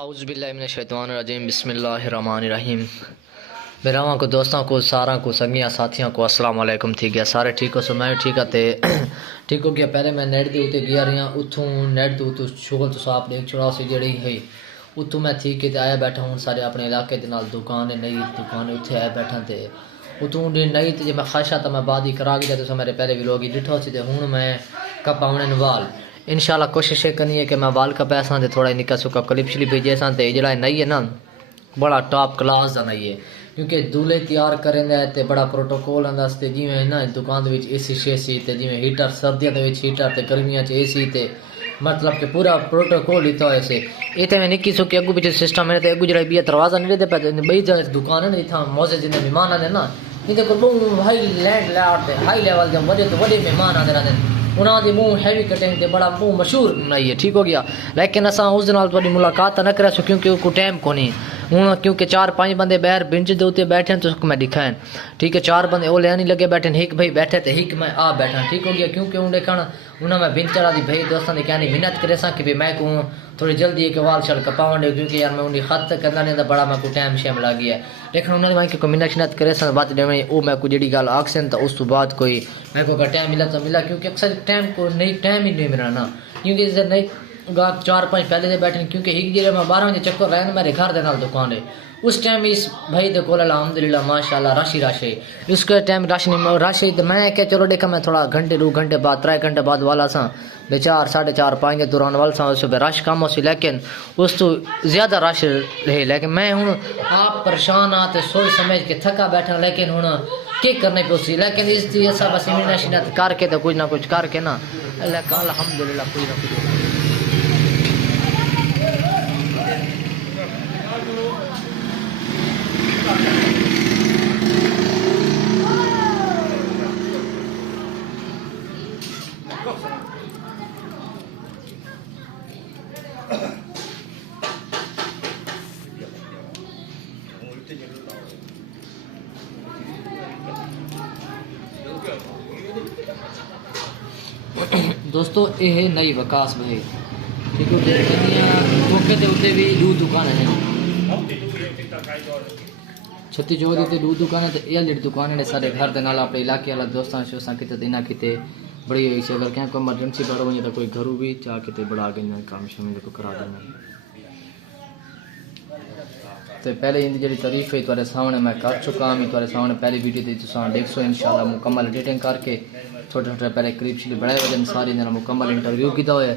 औज़ुबिल्लाहिमिनश्शैतानिर्रजीम बिस्मिल्लाहिर्रहमानिर्रहीम। मेरावां को दोस्तों को सारा को संगियां साथियों को अस्सलाम वालेकुम। ठीक है सारे ठीक हो? सो मैं ठीक है ठीक हो गया। पहले मैं नेट के उत्ते गया रहा उतों नेट के उत्तों शुगल तो आप देख छुड़ा सी जड़ी है उतों मैं ठीक है आया बैठा हूँ सारे अपने इलाके के नाल दुकान है नई दुकान उत्थे आया बैठा थे उतों नई तो जो मैं खाशा तो मैं बाद ही करा गया तो मेरे पहले भी लोग ही डिठो सी हूँ मैं कपाने वाल इंशाल्लाह कोशिश करनी है कि मैं वाल का पैसा तो थोड़ा निका सुका क्लिप शलिप भेजे सा जरा नहीं है ना बड़ा टॉप क्लास का नहीं है क्योंकि दूल्हे तैयार करेंगे तो बड़ा प्रोटोकॉल आंदा जिमें ना दुकान ए सी शेसी जिमें हीटर सर्दियों के हीटर तो गर्मियों ए सी तो मतलब कि पूरा प्रोटोकॉल ही तो ऐसे इतने में निकी सुकी अगू पीछे सिस्टम है अगू जरा बी दरवाजा नहीं रहते पे बई दुकान है ना इतना मौजे जिन्हें मेहमान आते ना इन्हें को बहुत हाई लेवल के वडे तो वडे मेहमान आते रहते उन्होंने मुँह हैवी कटिंग ते बड़ा मुँह मशहूर नहीं है ठीक हो गया लेकिन असा उस दिन थोड़ी मुलाकात न कर क्योंकि को टाइम को नहीं हूँ क्योंकि 4-5 बंदे बहर बेंच के उत्ते बैठे तो मैं दिखा है ठीक है 4 बंदे वो लेने लगे बैठे एक भाई बैठे तो एक मैं आ बैठा ठीक हो गया क्योंकि उन्हें देखना उन्हें मैं बिन चढ़ा दी भाई दोस्तों ने कहनी मिन्नत करे सा कि भाई मैं कहूँ थोड़ी जल्दी एक वाल शल कपावन दे क्योंकि यार मैं उन्हें खत करना नहीं बड़ा मैं को टाइम शैम लग गया लेकिन उन्होंने वहीं को मिन्नत शिन्नत करे सा बात देवे वो मैं को जी गल आखसन तो उस तो बाद कोई मैं को टाइम मिला तो मिला क्योंकि अक्सर टाइम को नहीं टाइम ही नहीं मिला ना क्योंकि नहीं 4-5 पहले से बैठे क्योंकि एक जगह मैं 12 बजे चक्कर रहने मेरे घर के नाल दुकान है उस टाइम इस भाई दे कोल अल्हम्दुलिल्लाह माशाल्लाह राशि उसके टाइम राशि तो मैं क्या चलो देखा मैं थोड़ा घंटे 2 घंटे बाद 3 घंटे बाद वाला सा बेचार 4:30-5 के दौरान वाला सा सुबह रश कम हो सी लेकिन उस तो ज़्यादा रश रहे लेकिन मैं हूँ आप परेशान आ तो सोच समझ के थका बैठा लेकिन हूँ के करने पे उसी लेकिन इस सब बस मिन्नत करके तो कुछ ना कुछ करके ना अल्हम्दुलिल्लाह कुछ ना कुछ दोस्तों ये है नई वकास भाई ठीक है मौके के उत्ते भी 2 दुकान है 36 जो दी 2 दुकान है तो ये वाली दुकान है सारे घर के नाल अपने इलाके वाला दोस्तों शोसा किते इना किते बड़ी हुई अगर क्या कोई इमरजेंसी बड़ा हुई तो कोई घरों भी जा के बड़ा आगे काम शामिल को करा देना तो पहले इनकी जी तारीफ है तुम्हारे सामने मैं कर चुका हूँ तुम्हारे सामने पहली वीडियो तुम देख सो इंशाल्लाह मुकम्मल एडिटिंग करके छोटे छोटे पहले क्लिप शलिप बनाए वजन सारी मुकम्मल इंटरव्यू किया हुआ है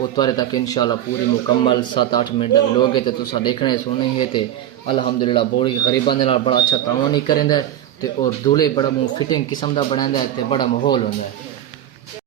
वो तुरे तक इंशाल्लाह पूरी मुकम्मल 7-8 मिनट लोगे तो तुसा देखने सुने है तो अल्हम्दुलिल्लाह बड़ी गरीबों के बड़ा अच्छा तावन ही करेंदा है और दूल्हे बड़ा मुँह फिटिंग किस्म का बनांदा है तो बड़ा माहौल होंदा है।